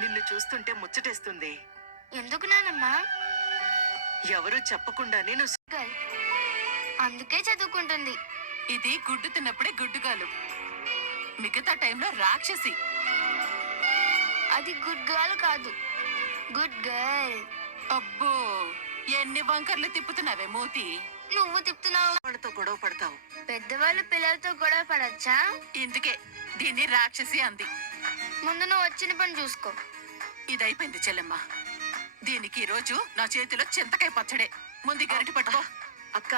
నిన్ను చూస్తుంటే ముచ్చటేస్తుంది. ఎందుకు నానమ్మా? ఎవరూ చెప్పకుండానే నువ్వు గర్ల్. అందుకే చదువుకుంటుంది. ఇది గుడ్డు తిన్నప్పుడే గుడ్డుగాలు, మిగతా టైంలో రాక్షసి. అది గుడ్ గర్ల్ కాదు, గుడ్ గర్ల్. అబ్బో, ఎన్ని వంకర్లు తిప్పుతున్నావే మూతి. నువ్వు తిప్పుతున్నావు. వాళ్ళతో గొడవ పడతావు. పెద్దవాళ్ళు పిల్లలతో గొడవ పడచ్చా? ఇందుకే దీన్ని రాక్షసి అంది. ముందు నువ్వు వచ్చిన పని చూసుకో. ఇదైపోయింది చెల్లెమ్మ. దీనికి ఈ రోజు నా చేతిలో చింతకాయ పచ్చడే. ముందు గరిటి పట్టుకో. అక్క,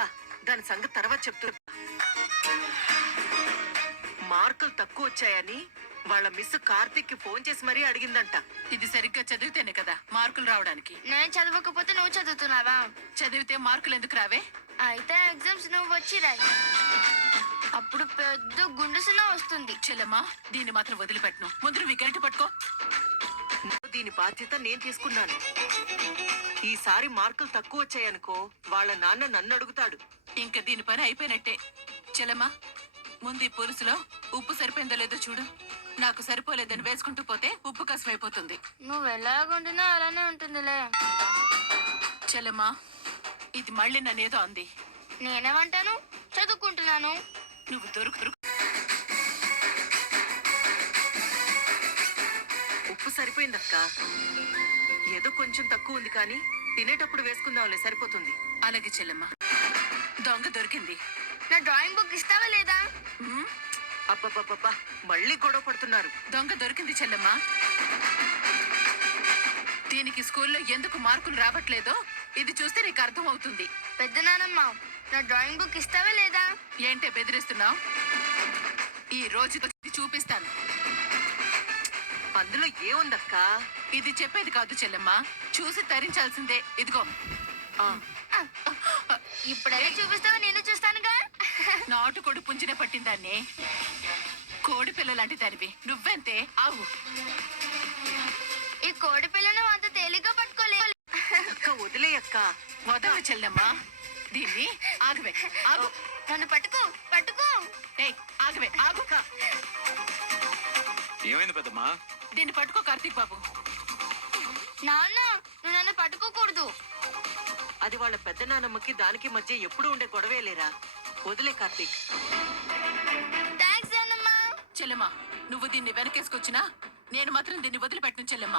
దాని సంగతి తర్వాత చెప్తున్నా. మార్కులు తక్కువ వచ్చాయని వాళ్ళ మిస్ కార్తీక్ కి ఫోన్ చేసి మరీ అడిగిందంట. ఇది సరిగ్గా చదివితేనే కదా మార్కులు రావడానికి. నేను చదవకపోతే నువ్వు చదువుతున్నావా? చదివితే మార్కులు ఎందుకు రావే? అయితే ఎగ్జామ్స్ నువ్వు వచ్చి రాయి. అప్పుడు పెద్ద గుండు సున్నా వస్తుంది. చెల్లెమ్మ, దీన్ని మాత్రం వదిలిపెట్టను. ముందు నువ్వు గరిటి పట్టుకో. దీని బాధ్యత నేను తీసుకున్నాను. ఈసారి మార్కులు తక్కువ వచ్చాయనుకో, వాళ్ళ నాన్న నన్ను అడుగుతాడు. ఇంకా దీని పని అయిపోయినట్టే. చెల్లెమ్మ, ముందు ఈ పులుసులో ఉప్పు సరిపోయిందో లేదో చూడు. నాకు సరిపోలేదని వేసుకుంటూ పోతే ఉప్పు కసమైపోతుంది. నువ్వు ఎలాగుంటున్నా అలానే ఉంటుందిలే. చెల్లెమ్మ, ఇది మళ్ళీ నన్నేదో అంది. నేనేమంటాను? చదువుకుంటున్నాను. నువ్వు దొరుకు. ఉప్పు సరిపోయిందక్క. ఏదో కొంచెం తక్కువ ఉంది కానీ తినేటప్పుడు వేసుకుందాంలే, సరిపోతుంది. అలాగే చెల్లెమ్మ. దొంగ దొరికింది. నా డ్రాయింగ్ బుక్ ఇస్తావా లేదా? అబ్బబ్బబ్బబ్బా, మళ్ళీ గొడవ పడుతున్నారు. దొంగ దొరికింది చెల్లెమ్మ. దీనికి స్కూల్లో ఎందుకు మార్కులు రావట్లేదో ఇది చూస్తే నీకు అర్థం అవుతుంది. పెద్ద నానమ్మ, నా డ్రాయింగ్ బుక్ ఇస్తావా లేదా? ఏంటే బెదిరిస్తున్నావు? ఈ రోజు చూపిస్తాను. అందులో ఏముందక్క? ఇది చెప్పేది కాదు చెల్లెమ్మ, చూసి తరించాల్సిందే. ఇదిగో. ఇప్పుడైనా చూపిస్తావా? నేను చూస్తానుగా. నాటుకోడి పుంజిన పట్టిందాన్ని. కోడి పిల్ల లాంటి దానివి నువ్వెంతే. ఆవు. ఈ కోడి పిల్లను అంత తేలిగ్గా పట్టుకోలేదు. అక్క వదిలే అక్క. వదలు చెల్లెమ్మ. దీన్ని ఆగవే. ఆగు. నన్ను పట్టుకో, పట్టుకో. ఏయ్, ఆగవే, ఆగు. ఏమైంది పెద్దమ్మా? దీన్ని పట్టుకో కార్తీక్ బాబు. నాన్న, నువ్వు నన్ను పట్టుకోకూడదు. అది వాళ్ళ పెద్ద నానమ్మకి దానికి మధ్య ఎప్పుడు ఉండే గొడవే లేరా. వదిలే కార్తీక్. థాంక్స్ నానమ్మ. చెల్లెమ్మ, నువ్వు దీన్ని వెనకేసుకొచ్చినా నేను మాత్రం దీన్ని వదిలిపెట్టను చెల్లెమ్మ.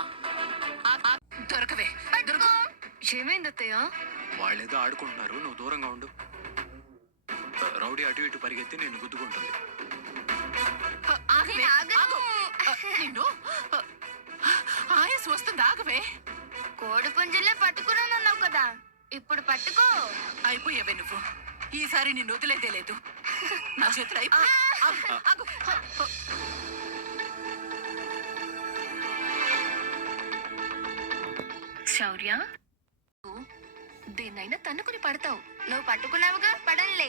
దొరకవే. పట్టుకో. ఏమైంది అత్తయ్య? వాళ్ళేదో ఆడుకుంటున్నారు, నువ్వు దూరంగా ఉండు. రౌడీ అటు ఇటు పరిగెత్తి నేను గుద్దుకుంటుంది. ఆగవే, ఆగు. నిన్ను ఆయాసం వస్తుంది. ఆగవే. కోడి పుంజులే పట్టుకున్నానన్నావు కదా, ఇప్పుడు పట్టుకో. అయిపోయావే నువ్వు. ఈసారి నిన్ను వదిలేదే లేదు. నా చేతులు అయిపోయి. శౌర్య, దేన్నైనా తన్నుకుని పడతావు. నువ్వు పట్టుకున్నావుగా, పడన్లే.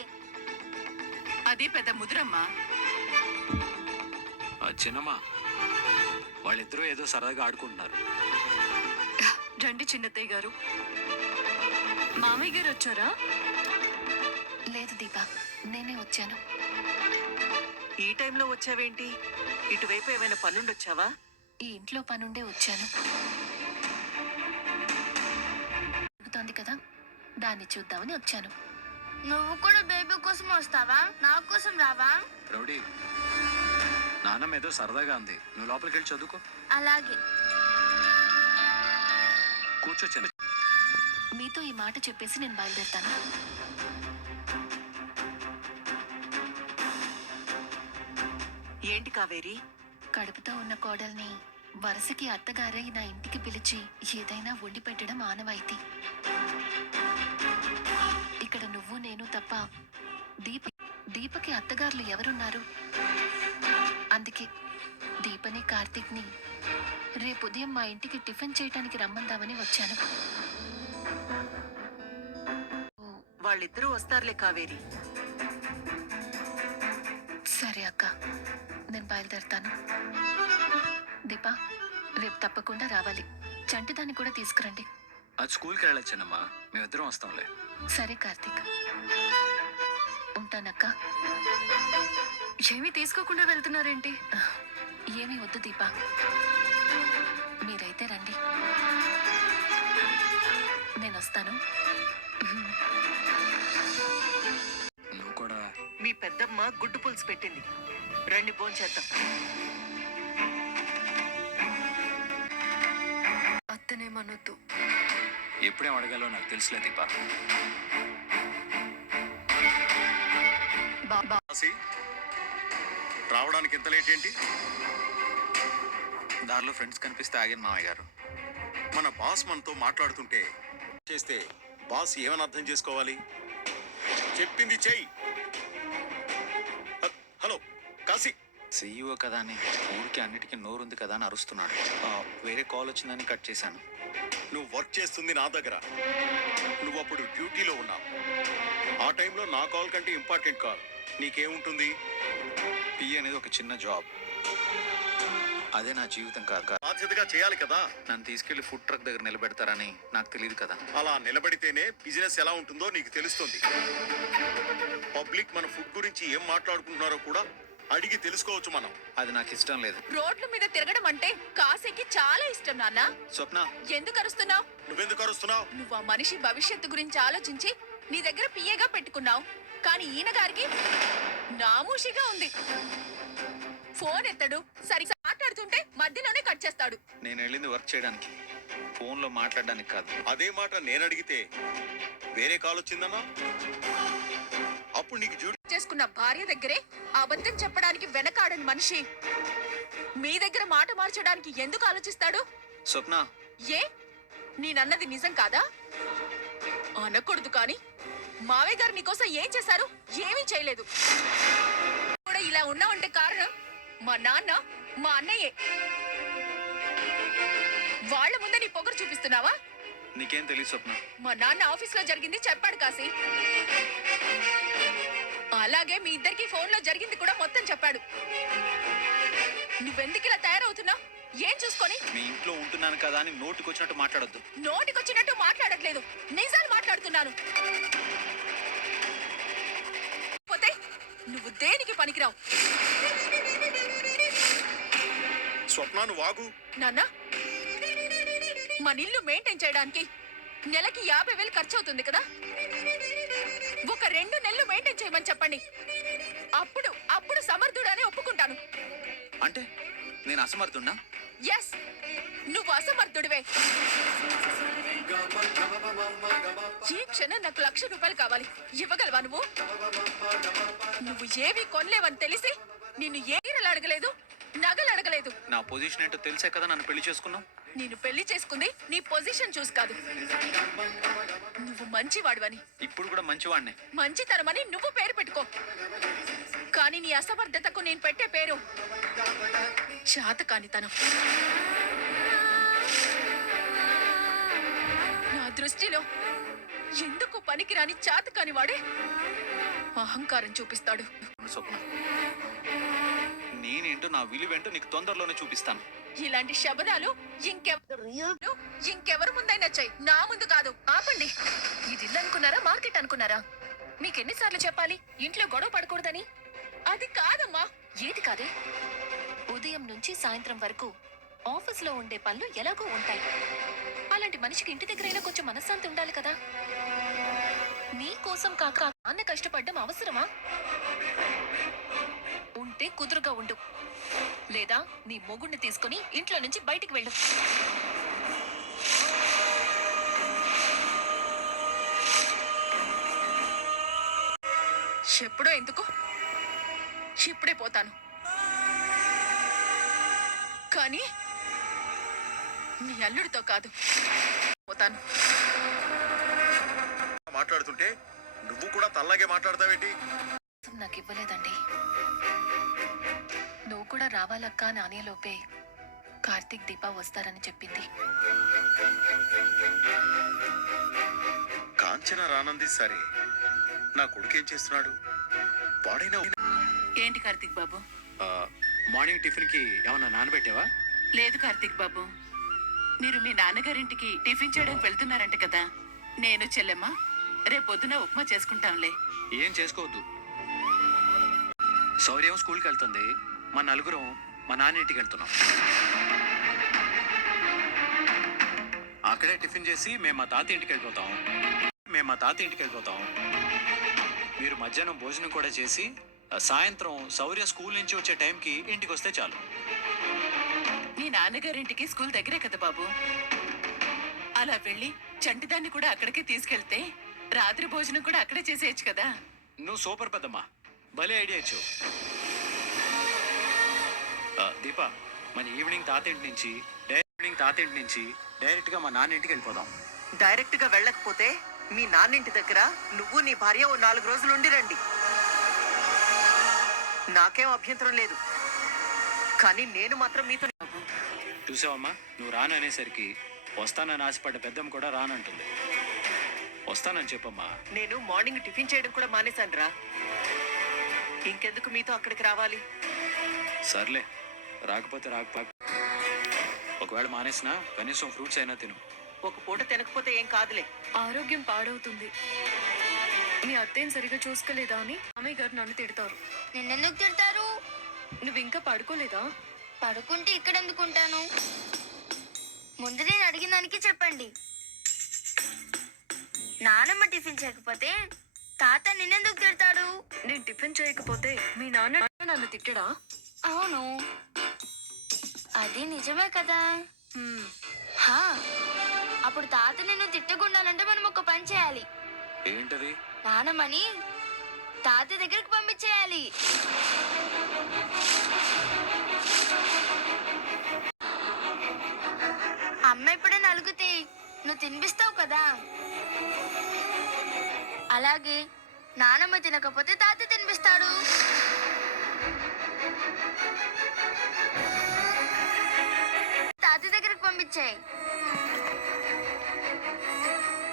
అది పెద్ద ముదురమ్మా. చిన్నమ్మా, వాళ్ళిద్దరూ ఏదో సరదాగా ఆడుకుంటున్నారు. రండి చిన్నత్తయ్య గారు. మామయ్య గారు వచ్చారా? లేదు దీపా, నేనే వచ్చాను. ఈ టైంలో వచ్చావేంటి? ఇటువైపు ఏమైనా పనుండొచ్చావా? ఈ ఇంట్లో పనుండే వచ్చాను. జరుగుతోంది కదా, దాన్ని చూద్దామని వచ్చాను. నువ్వు కూడా బేబీ కోసం వస్తావా? నా కోసం రావా? రౌడీ, నాన్నమ్మ ఏదో సరదాగా అంది, నువ్వు లోపలికి వెళ్ళి చదువుకో. అలాగే. కూర్చో చిన్న. మీతో ఈ మాట చెప్పేసి నేను బయలుదేరుతాను. ఏంటి కావేరి? కడుపుతో ఉన్న కోడల్ని వరుసకి అత్తగారై నా ఇంటికి పిలిచి ఏదైనా వండి పెట్టడం ఆనవాయితీ. ఇక్కడ నువ్వు నేను తప్ప దీపకి అత్తగారులు ఎవరున్నారు? అందుకే దీపని కార్తీక్ని రేపు ఉదయం మా ఇంటికి టిఫిన్ చేయటానికి రమ్మందామని వచ్చాను. వాళ్ళిద్దరూ వస్తారులే కావేరి. సరే అక్క, నేను బయలుదేరుతాను. దీపా, రేపు తప్పకుండా రావాలి. చంటిదాన్ని కూడా తీసుకురండి. అది స్కూల్కి వెళ్ళొచ్చానమ్మా, మేమిద్దరం వస్తాంలే. సరే కార్తీక్, ఉంటానక్క. ఏమీ తీసుకోకుండా వెళ్తున్నారేంటి? ఏమీ వద్దు దీపా, మీరైతే రండి, నేను వస్తాను. నువ్వు కూడా మీ పెద్దమ్మ గుడ్డు పులుసు పెట్టింది, రండి భోంచేద్దాం. అత్తనేమనొద్దు. ఎప్పుడేం అడగాలో నాకు తెలుసులే దీపా. రావడానికి ఎంత లేట్ ఏంటి? దారిలో ఫ్రెండ్స్ కనిపిస్తే ఆగిన మామయ్య గారు. మన బాస్ మనతో మాట్లాడుతుంటే చేస్తే బాస్ ఏమని అర్థం చేసుకోవాలి? చెప్పింది చెయ్యి. హలో కాశీ, సీఈఓ కదా అని ఊరికి అన్నిటికీ నోరుంది కదా అని అరుస్తున్నాడు. వేరే కాల్ వచ్చిందని కట్ చేశాను. నువ్వు వర్క్ చేస్తుంది నా దగ్గర, నువ్వు అప్పుడు డ్యూటీలో ఉన్నావు. ఆ టైంలో నా కాల్ కంటే ఇంపార్టెంట్ కాల్ నీకేముంటుంది? పి అనేది ఒక చిన్న జాబ్, అదే నా జీవితం కాదు. బాధ్యతగా చేయాలి కదా. నన్ను తీసుకెళ్లి ఫుడ్ ట్రక్ దగ్గర నిలబెడతారని నాకు తెలియదు కదా. అలా నిలబడితేనే బిజినెస్ ఎలా ఉంటుందో నీకు తెలుస్తుంది. పబ్లిక్ మన ఫుడ్ గురించి ఏం మాట్లాడుకుంటున్నారో కూడా అడిగి తెలుసుకోవచ్చు మనం. అది నాకు ఇష్టం లేదు. రోడ్ల మీద తిరగడం అంటే కాశీకి చాలా ఇష్టం నాన్న. స్వప్న, ఎందుకు అరుస్తున్నావు? నువ్వెందుకు అరుస్తున్నావు? నువ్వు ఆ మనిషి భవిష్యత్తు గురించి ఆలోచించి నీ దగ్గర పిఏగా పెట్టుకున్నావు. కానీ ఈయన గారికి నామూషిగా ఉంది. ఫోన్ ఎత్తడు, సరిగ్గా మాట్లాడుతుంటే మధ్యలోనే కట్ చేస్తాడు. నేను వెళ్ళింది వర్క్ చేయడానికి, ఫోన్లో మాట్లాడడానికి కాదు. అదే మాట నేను అడిగితే వేరే కాల్ వచ్చిందన్నా, అప్పుడు నీకు డ్యూటీ చేసుకున్న భార్య దగ్గరే అబద్ధం చెప్పడానికి వెనకాడని మనిషి మీ దగ్గర మాట మార్చడానికి ఎందుకు ఆలోచిస్తాడు? స్వప్న, ఏ నేనన్నది నిజం కాదా? అనకూడదు కానీ మావయ్య గారు నీకోసం ఏం చేశారు? ఏమీ చేయలేదు. కూడా ఇలా ఉన్నావంటే కారణం మా నాన్న, మా అన్నయ్యే. వాళ్ళ ముందే నీ పొగరు చూపిస్తున్నావా? నీకేం తెలియదు స్వప్న. మా నాన్న ఆఫీస్ లో జరిగింది చెప్పాడు కాశీ. అలాగే మీ ఇద్దరికి ఫోన్ లో జరిగింది కూడా మొత్తం చెప్పాడు. నువ్వెందుకు ఇలా తయారవుతున్నావు? ఏం చూసుకొని? మీ ఇంట్లో ఉంటున్నాను కదా అని నోటికొచ్చినట్టు మాట్లాడొద్దు. నోటికొచ్చినట్టు మాట్లాడట్లేదు, నిజాలు మాట్లాడుతున్నాను. పోతే నువ్వు దేనికి పనికిరావు. స్వప్నాను వాగు. నాన్న, మన ఇల్లు మెయింటైన్ చేయడానికి నెలకి 50,000 ఖర్చు అవుతుంది కదా. ఒక 2 నెలలు మెయింటైన్ చేయమని చెప్పండి. అప్పుడు సమర్థుడనే ఒప్పుకుంటాను. అంటే నేను అసమర్థున్నా? ఎస్, నువ్వు అసమర్థుడివే. ఈ క్షణం నాకు ₹1,00,000 కావాలి. ఇవ్వగలవా నువ్వు? నువ్వు ఏవి కొనలేవని తెలిసి నిన్ను ఏరలు అడగలేదు, నగలు అడగలేదు. నా పొజిషన్ ఏంటో తెలిసే కదా నన్ను పెళ్లి చేసుకున్నావు. నేను పెళ్లి చేసుకుంది నీ పొజిషన్ చూసి కాదు, నువ్వు మంచివాడివని. ఇప్పుడు కూడా మంచివాడినే. మంచితనమని నువ్వు పేరు పెట్టుకో, కానీ నీ అసమర్థతకు నేను పెట్టే పేరు చాతకానితనం. నా దృష్టిలో ఎందుకు పనికిరాని చాతకాని వాడే అహంకారం చూపిస్తాడు. స్వప్న, నేనేంటో నా విలువేంటో నీకు తొందరలోనే చూపిస్తాను. ఇలాంటి శబదాలు ఇంకెవరు ముందైనా చెయ్యి, నా ముందు కాదు. ఆపండి, ఇది ఇల్లు అనుకున్నారా మార్కెట్ అనుకున్నారా? మీకెన్నిసార్లు చెప్పాలి ఇంట్లో గొడవ పడకూడదని? అది కాదమ్మా. ఏది కాదే? ఉదయం నుంచి సాయంత్రం వరకు ఆఫీస్లో ఉండే పనులు ఎలాగో ఉంటాయి. అలాంటి మనిషికి ఇంటి దగ్గరైనా కొంచెం మనశ్శాంతి ఉండాలి కదా. నీ కోసం కాక నాన్న కష్టపడ్డం అవసరమా? ఉంటే కుదురుగా ఉండు, లేదా నీ మొగుణ్ణి తీసుకుని ఇంట్లో నుంచి బయటికి వెళ్ళు. ఎప్పుడో ఎందుకు, ఇప్పుడే పోతాను. కానీ నీ అల్లుడితో కాదు, పోతాను. మాట్లాడుతుంటే నువ్వు కూడా తల్లాగే మాట్లాడతావేంటి? నాకు ఇవ్వలేదండి. నువ్వు కూడా రావాలక్క అని అనేలోపే కార్తీక్ దీప వస్తారని చెప్పింది. కాంచన రానంది సరే, నా కొడుకు ఏం చేస్తున్నాడు? వాడైనా ఏంటి కార్తీక్ బాబు? మార్నింగ్ టిఫిన్ కి ఏమన్నా నానబెట్టావా? లేదు కార్తీక్ బాబు, మీరు మీ నాన్నగారింటికి టిఫిన్ చేయడానికి వెళ్తున్నారంట కదా. నేను చెల్లెమ్మ రేపొద్దున ఉప్మా చేసుకుంటాంలే. ఏం చేసుకోవద్దు. శౌర్యం స్కూల్కి వెళ్తుంది, మా నలుగురం మా నాన్న ఇంటికి వెళ్తున్నాం. అక్కడే టిఫిన్ చేసి మేము మా తాత ఇంటికి వెళ్ళిపోతాం మీరు మధ్యాహ్నం భోజనం కూడా చేసి సాయంత్రం శౌర్య స్కూల్ నుంచి వచ్చే టైంకి ఇంటికి వస్తే చాలు. మీ నాన్నగారింటికి స్కూల్ దగ్గరే కదా బాబు. అలా వెళ్ళి చంటిదాన్ని కూడా అక్కడికే తీసుకెళ్తే రాత్రి భోజనం కూడా అక్కడే చేసేయచ్చు కదా. నువ్వు సూపర్ పెద్దమ్మా, భలే ఐడియా ఇచ్చు. దీప, మన ఈవినింగ్ తాతింటి నుంచి డైరెక్ట్ గా మా నాన్న ఇంటికి వెళ్ళిపోదాం. డైరెక్ట్ గా వెళ్ళకపోతే మీ నాన్నింటి దగ్గర నువ్వు నీ భార్య ఓ 4 రోజులు ఉండి రండి. నాకేం అభ్యంతరం లేదు, కానీ నేను మాత్రం మీతో. చూసావమ్మా, నువ్వు రాననేసరికి వస్తానని ఆశపడ్డ పెద్దమ్మ కూడా రానంటుంది. వస్తానని చెప్పమ్మా. నేను మార్నింగ్ టిఫిన్ చేయడం కూడా మానేశాను రా. ఇంకెందుకు మీతో అక్కడికి రావాలి? సర్లే, రాకపోతే ఒకవేళ మానేసినా కనీసం ఫ్రూట్స్ అయినా తిను. ఒక పూట తినకపోతే ఏం కాదులే. ఆరోగ్యం పాడవుతుంది. మీ అత్తేం సరిగా చూసుకోలేదా అని అమ్మయ్య గారు నన్ను తిడతారు. నిన్నెందుకు తిడతారు? నువ్వు ఇంకా పడుకోలేదా? పడుకుంటే ఇక్కడ ఎందుకుంటాను? ముందు నేను అడిగిన దానికి చెప్పండి. నానమ్మ టిఫిన్ చేయకపోతే తాత నిన్నెందుకు తిడతాడు? నేను టిఫిన్ చేయకపోతే మీ నాన్న నన్ను తిట్టడా? అవును, అది నిజమే కదా. హా, అప్పుడు తాత నిన్ను తిట్టకుండాలంటే మనం ఒక పని చేయాలి. ఏంటది? నానమ్మని తాత దగ్గరికి పంపించేయాలి. అమ్మ ఎప్పుడైనా అలుగుతే నువ్వు తినిపిస్తావు కదా, అలాగే నానమ్మ తినకపోతే తాత తినిపిస్తాడు. తాత దగ్గరికి పంపించాయి,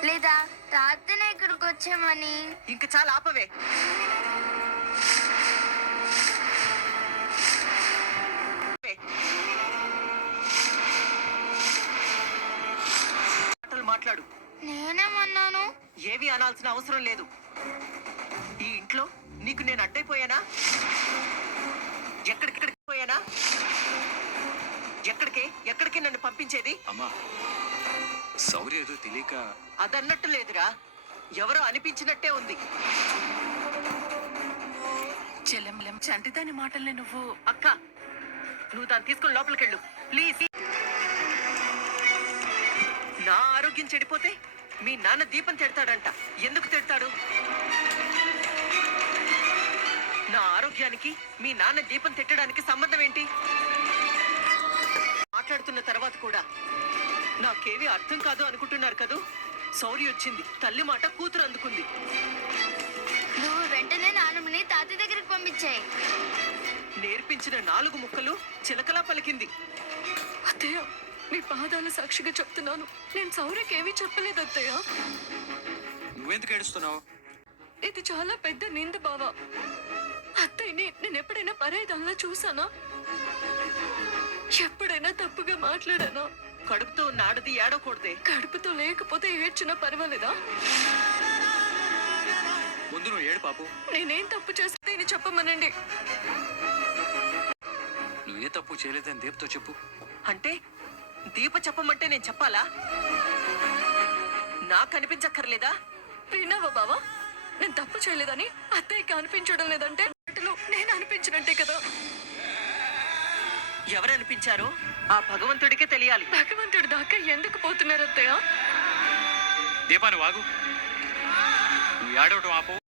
లేదా తాతనే ఇక్కడికి వచ్చామని. ఇంక చాలా ఆపవే. మాట్లాడు. నేనేమన్నాను? ఏవి అనాల్సిన అవసరం లేదు. ఈ ఇంట్లో నీకు నేను అడ్డైపోయానా? ఎక్కడికి పోయానా? ఎక్కడికి నన్ను పంపించేది? అమ్మా, శౌర్య ఏదో తెలియక. అదన్నట్టు లేదురా, ఎవరో అనిపించినట్టే ఉంది. చెల్లెం చంటిదాని మాటల్ని నువ్వు. అక్క, నువ్వు దాన్ని తీసుకుని లోపలికెళ్ళు ప్లీజ్. నా ఆరోగ్యం చెడిపోతే మీ నాన్న దీపం తిడతాడంట. ఎందుకు తిడతాడు? నా ఆరోగ్యానికి మీ నాన్న దీపం తిట్టడానికి సంబంధం ఏంటి? మాట్లాడుతున్న తర్వాత కూడా నాకేమీ అర్థం కాదు అనుకుంటున్నారు కదూ. శౌర్య వచ్చింది, తల్లి మాట కూతురు అందుకుంది. నువ్వు వెంటనే నానమ్మని తాత దగ్గరికి పంపించాయి. నేర్పించిన 4 ముక్కలు చిలకలా పలికింది. అత్తయ్య, మీ పాదాల సాక్షిగా చెప్తున్నాను, నేను శౌర్యకి ఏమీ చెప్పలేదు అత్తయ్య. నువ్వెందుకు ఏడుస్తున్నావు? ఇది చాలా పెద్ద నింద బావా. అత్తయ్యని నేను ఎప్పుడైనా పరాయిదల్లా చూసానా? ఎప్పుడైనా తప్పుగా మాట్లాడానా? కడుపుతో ఉన్న ఆడది ఏడవకూడదే. కడుపుతో లేకపోతే ఏడ్చినా పర్వాలేదా? ముందు నువ్వు ఏడు పాపు. నేనేం తప్పు చేస్తే చెప్పమనండి. నువ్వే తప్పు చేయలేదని దీపతో చెప్పు. అంటే దీప చెప్పమంటే నేను చెప్పాలా? నాకు అనిపించక్కర్లేదా? విన్నావా బావా, నేను తప్పు చేయలేదని అత్తయ్యకి అనిపించడం లేదంటే నేను అనిపించినట్టే కదా. ఎవరు అనిపించారో ఆ భగవంతుడికే తెలియాలి. భగవంతుడి దాకా ఎందుకు పోతున్నారు అత్తయ్య? దీపాన్ని వాగు. నువ్వు ఏడవటం ఆపు.